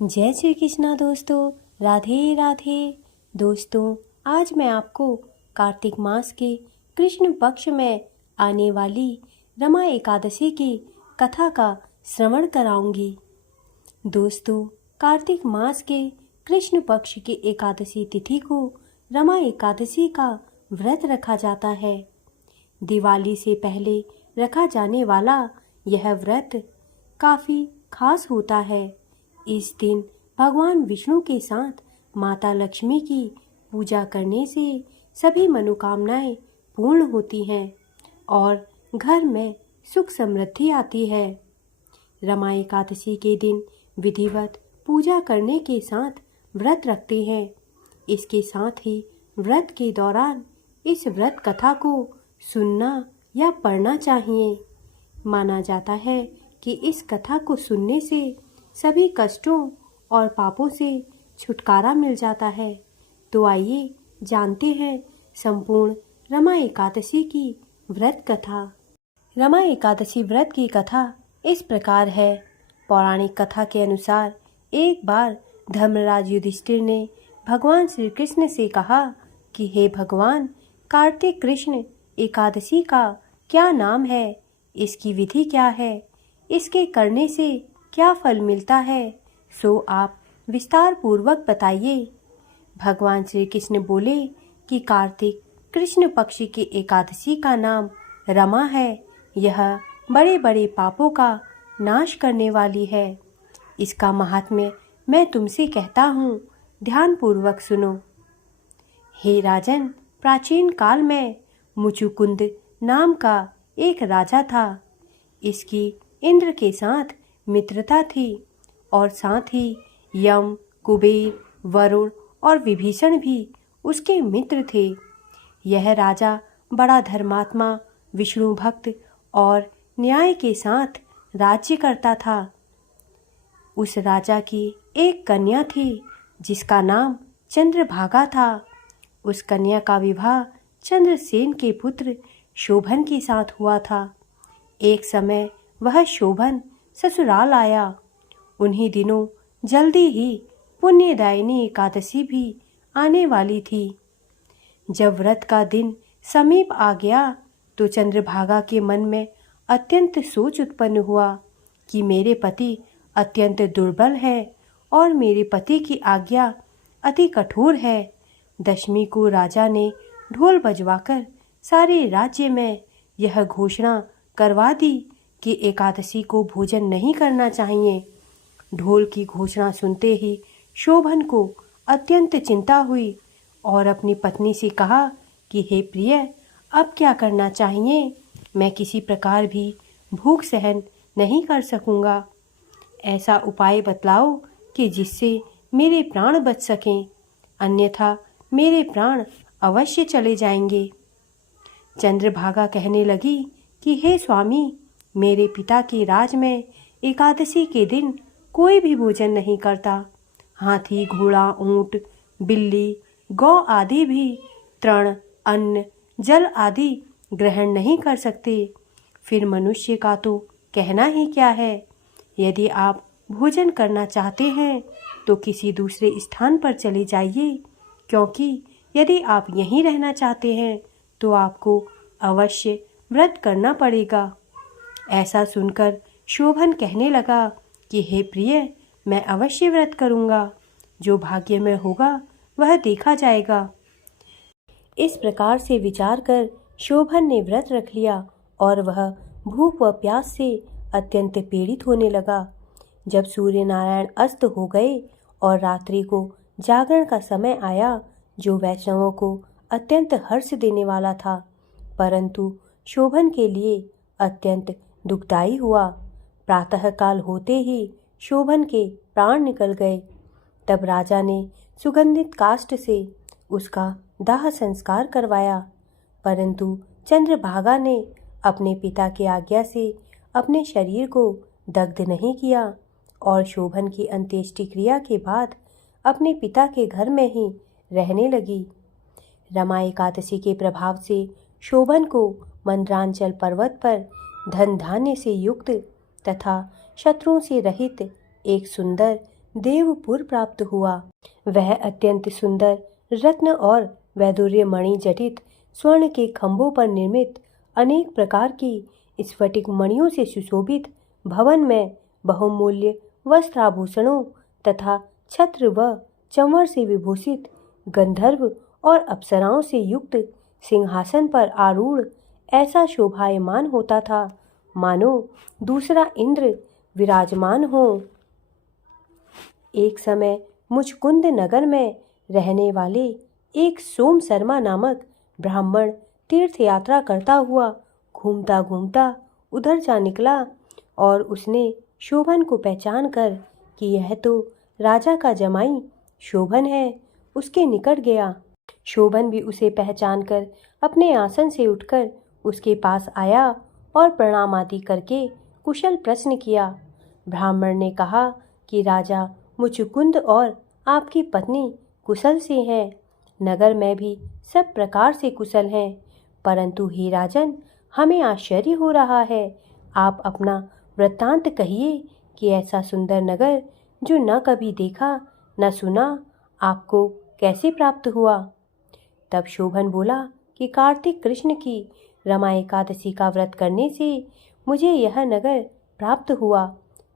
जय श्री कृष्णा दोस्तों, राधे राधे। दोस्तों, आज मैं आपको कार्तिक मास के कृष्ण पक्ष में आने वाली रमा एकादशी की कथा का श्रवण कराऊंगी। दोस्तों, कार्तिक मास के कृष्ण पक्ष की एकादशी तिथि को रमा एकादशी का व्रत रखा जाता है। दिवाली से पहले रखा जाने वाला यह व्रत काफ़ी खास होता है। इस दिन भगवान विष्णु के साथ माता लक्ष्मी की पूजा करने से सभी मनोकामनाएं पूर्ण होती हैं और घर में सुख समृद्धि आती है। रमा एकादशी के दिन विधिवत पूजा करने के साथ व्रत रखते हैं। इसके साथ ही व्रत के दौरान इस व्रत कथा को सुनना या पढ़ना चाहिए। माना जाता है कि इस कथा को सुनने से सभी कष्टों और पापों से छुटकारा मिल जाता है। तो आइए जानते हैं संपूर्ण रमा एकादशी की व्रत कथा। रमा एकादशी व्रत की कथा इस प्रकार है। पौराणिक कथा के अनुसार एक बार धर्मराज युधिष्ठिर ने भगवान श्री कृष्ण से कहा कि हे भगवान, कार्तिक कृष्ण एकादशी का क्या नाम है, इसकी विधि क्या है, इसके करने से क्या फल मिलता है, सो आप विस्तार पूर्वक बताइए। भगवान श्री कृष्ण बोले कि कार्तिक कृष्ण पक्ष की एकादशी का नाम रमा है। यह बड़े बड़े पापों का नाश करने वाली है। इसका महात्म्य मैं तुमसे कहता हूँ, ध्यान पूर्वक सुनो। हे राजन, प्राचीन काल में मुचुकुंद नाम का एक राजा था। इसकी इंद्र के साथ मित्रता थी और साथ ही यम, कुबेर, वरुण और विभीषण भी उसके मित्र थे। यह राजा बड़ा धर्मात्मा, विष्णु भक्त और न्याय के साथ राज्य करता था। उस राजा की एक कन्या थी जिसका नाम चंद्रभागा था। उस कन्या का विवाह चंद्रसेन के पुत्र शोभन के साथ हुआ था। एक समय वह शोभन ससुराल आया। उन्हीं दिनों जल्दी ही पुण्यदायिनी एकादशी भी आने वाली थी। जब व्रत का दिन समीप आ गया तो चंद्रभागा के मन में अत्यंत सोच उत्पन्न हुआ कि मेरे पति अत्यंत दुर्बल है और मेरे पति की आज्ञा अति कठोर है। दशमी को राजा ने ढोल बजवाकर सारे राज्य में यह घोषणा करवा दी कि एकादशी को भोजन नहीं करना चाहिए। ढोल की घोषणा सुनते ही शोभन को अत्यंत चिंता हुई और अपनी पत्नी से कहा कि हे प्रिय, अब क्या करना चाहिए? मैं किसी प्रकार भी भूख सहन नहीं कर सकूंगा। ऐसा उपाय बतलाओ कि जिससे मेरे प्राण बच सकें, अन्यथा मेरे प्राण अवश्य चले जाएंगे। चंद्रभागा कहने लगी कि हे स्वामी, मेरे पिता के राज में एकादशी के दिन कोई भी भोजन नहीं करता। हाथी, घोड़ा, ऊंट, बिल्ली, गौ आदि भी तृण, अन्न, जल आदि ग्रहण नहीं कर सकते। फिर मनुष्य का तो कहना ही क्या है। यदि आप भोजन करना चाहते हैं तो किसी दूसरे स्थान पर चले जाइए, क्योंकि यदि आप यहीं रहना चाहते हैं तो आपको अवश्य व्रत करना पड़ेगा। ऐसा सुनकर शोभन कहने लगा कि हे प्रिय, मैं अवश्य व्रत करूंगा। जो भाग्य में होगा वह देखा जाएगा। इस प्रकार से विचार कर शोभन ने व्रत रख लिया और वह भूख व प्यास से अत्यंत पीड़ित होने लगा। जब सूर्य नारायण अस्त हो गए और रात्रि को जागरण का समय आया, जो वैष्णवों को अत्यंत हर्ष देने वाला था, परंतु शोभन के लिए अत्यंत दुखदायी हुआ। प्रातःकाल होते ही शोभन के प्राण निकल गए। तब राजा ने सुगंधित काष्ठ से उसका दाह संस्कार करवाया, परंतु चंद्रभागा ने अपने पिता की आज्ञा से अपने शरीर को दग्ध नहीं किया और शोभन की अंत्येष्टि क्रिया के बाद अपने पिता के घर में ही रहने लगी। रमा एकादशी के प्रभाव से शोभन को मंद्रांचल पर्वत पर धन धान्य से युक्त तथा शत्रुओं से रहित एक सुंदर देवपुर प्राप्त हुआ। वह अत्यंत सुंदर रत्न और वैदूर्य मणि जटित स्वर्ण के खंभों पर निर्मित अनेक प्रकार की स्फटिक मणियों से सुशोभित भवन में बहुमूल्य वस्त्राभूषणों तथा छत्र व चंवर से विभूषित गंधर्व और अप्सराओं से युक्त सिंहासन पर आरूढ़ ऐसा शोभायमान होता था मानो दूसरा इंद्र विराजमान हो। एक समय मुचकुंद नगर में रहने वाले एक सोम शर्मा नामक ब्राह्मण तीर्थ यात्रा करता हुआ घूमता घूमता उधर जा निकला और उसने शोभन को पहचान कर कि यह तो राजा का जमाई शोभन है, उसके निकट गया। शोभन भी उसे पहचान कर अपने आसन से उठकर उसके पास आया और प्रणाम आदि करके कुशल प्रश्न किया। ब्राह्मण ने कहा कि राजा मुचुकुंद और आपकी पत्नी कुशल से हैं। नगर में भी सब प्रकार से कुशल हैं, परंतु हे राजन, हमें आश्चर्य हो रहा है। आप अपना वृत्तांत कहिए कि ऐसा सुंदर नगर जो न कभी देखा न सुना आपको कैसे प्राप्त हुआ। तब शोभन बोला कि कार्तिक कृष्ण की रमा एकादशी का व्रत करने से मुझे यह नगर प्राप्त हुआ,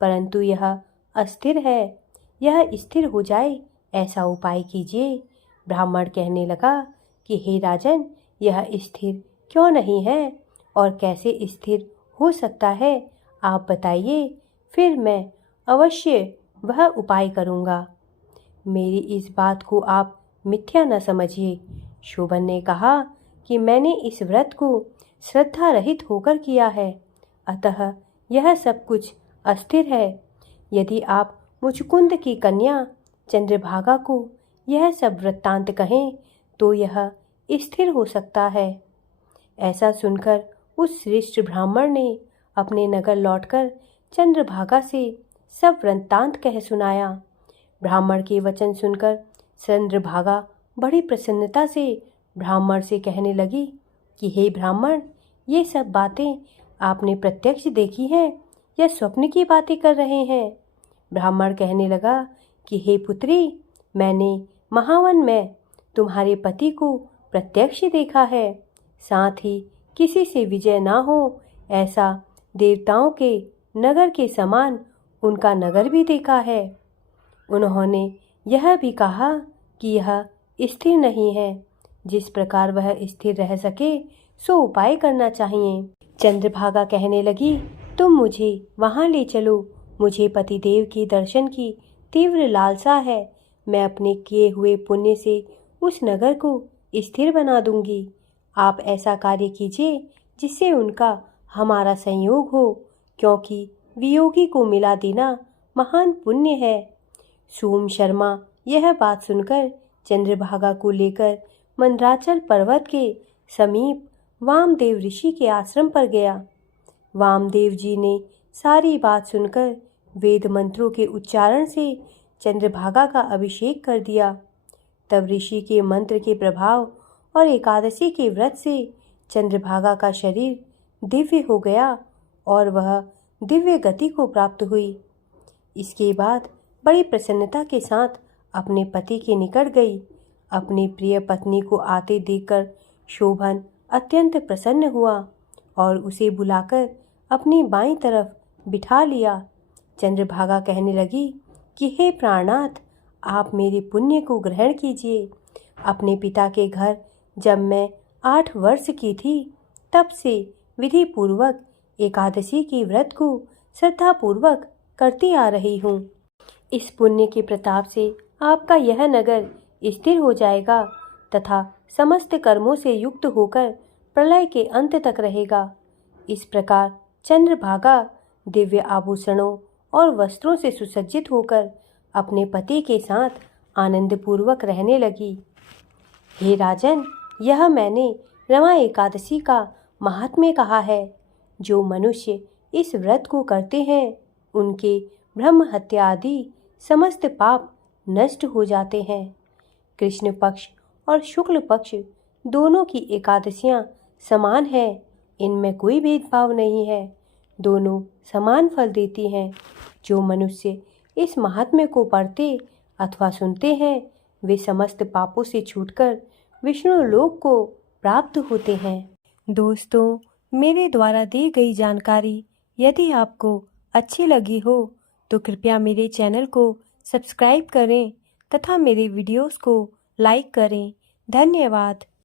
परंतु यह अस्थिर है। यह स्थिर हो जाए ऐसा उपाय कीजिए। ब्राह्मण कहने लगा कि हे राजन, यह स्थिर क्यों नहीं है और कैसे स्थिर हो सकता है, आप बताइए, फिर मैं अवश्य वह उपाय करूँगा। मेरी इस बात को आप मिथ्या न समझिए। शोभन ने कहा कि मैंने इस व्रत को श्रद्धा रहित होकर किया है, अतः यह सब कुछ अस्थिर है। यदि आप मुचकुंद की कन्या चंद्रभागा को यह सब वृत्तांत कहें तो यह स्थिर हो सकता है। ऐसा सुनकर उस श्रेष्ठ ब्राह्मण ने अपने नगर लौटकर चंद्रभागा से सब वृत्तांत कह सुनाया। ब्राह्मण के वचन सुनकर चंद्रभागा बड़ी प्रसन्नता से ब्राह्मण से कहने लगी कि हे ब्राह्मण, ये सब बातें आपने प्रत्यक्ष देखी हैं या स्वप्न की बातें कर रहे हैं। ब्राह्मण कहने लगा कि हे पुत्री, मैंने महावन में तुम्हारे पति को प्रत्यक्ष देखा है, साथ ही किसी से विजय ना हो ऐसा देवताओं के नगर के समान उनका नगर भी देखा है। उन्होंने यह भी कहा कि यह स्थिर नहीं है, जिस प्रकार वह स्थिर रह सके सो उपाय करना चाहिए। चंद्रभागा कहने लगी, तुम मुझे वहाँ ले चलो, मुझे पतिदेव के दर्शन की तीव्र लालसा है। मैं अपने किए हुए पुण्य से उस नगर को स्थिर बना दूंगी। आप ऐसा कार्य कीजिए जिससे उनका हमारा संयोग हो, क्योंकि वियोगी को मिला देना महान पुण्य है। सोम शर्मा यह बात सुनकर चंद्रभागा को लेकर मंदराचल पर्वत के समीप वामदेव ऋषि के आश्रम पर गया। वामदेव जी ने सारी बात सुनकर वेद मंत्रों के उच्चारण से चंद्रभागा का अभिषेक कर दिया। तब ऋषि के मंत्र के प्रभाव और एकादशी के व्रत से चंद्रभागा का शरीर दिव्य हो गया और वह दिव्य गति को प्राप्त हुई। इसके बाद बड़ी प्रसन्नता के साथ अपने पति के निकट गई। अपनी प्रिय पत्नी को आते देखकर शोभन अत्यंत प्रसन्न हुआ और उसे बुलाकर अपनी बाईं तरफ बिठा लिया। चंद्रभागा कहने लगी कि हे प्राणनाथ, आप मेरे पुण्य को ग्रहण कीजिए। अपने पिता के घर जब मैं 8 वर्ष की थी, तब से विधि पूर्वक एकादशी के व्रत को श्रद्धा पूर्वक करती आ रही हूँ। इस पुण्य के प्रताप से आपका यह नगर स्थिर हो जाएगा तथा समस्त कर्मों से युक्त होकर प्रलय के अंत तक रहेगा। इस प्रकार चंद्रभागा दिव्य आभूषणों और वस्त्रों से सुसज्जित होकर अपने पति के साथ आनंदपूर्वक रहने लगी। हे राजन, यह मैंने रमा एकादशी का महात्म्य कहा है। जो मनुष्य इस व्रत को करते हैं, उनके ब्रह्म हत्या आदि समस्त पाप नष्ट हो जाते हैं। कृष्ण पक्ष और शुक्ल पक्ष दोनों की एकादशियां समान हैं, इनमें कोई भेदभाव नहीं है, दोनों समान फल देती हैं। जो मनुष्य इस महात्म्य को पढ़ते अथवा सुनते हैं वे समस्त पापों से छूटकर विष्णु लोक को प्राप्त होते हैं। दोस्तों, मेरे द्वारा दी गई जानकारी यदि आपको अच्छी लगी हो तो कृपया मेरे चैनल को सब्सक्राइब करें तथा मेरे वीडियोस को लाइक करें। धन्यवाद।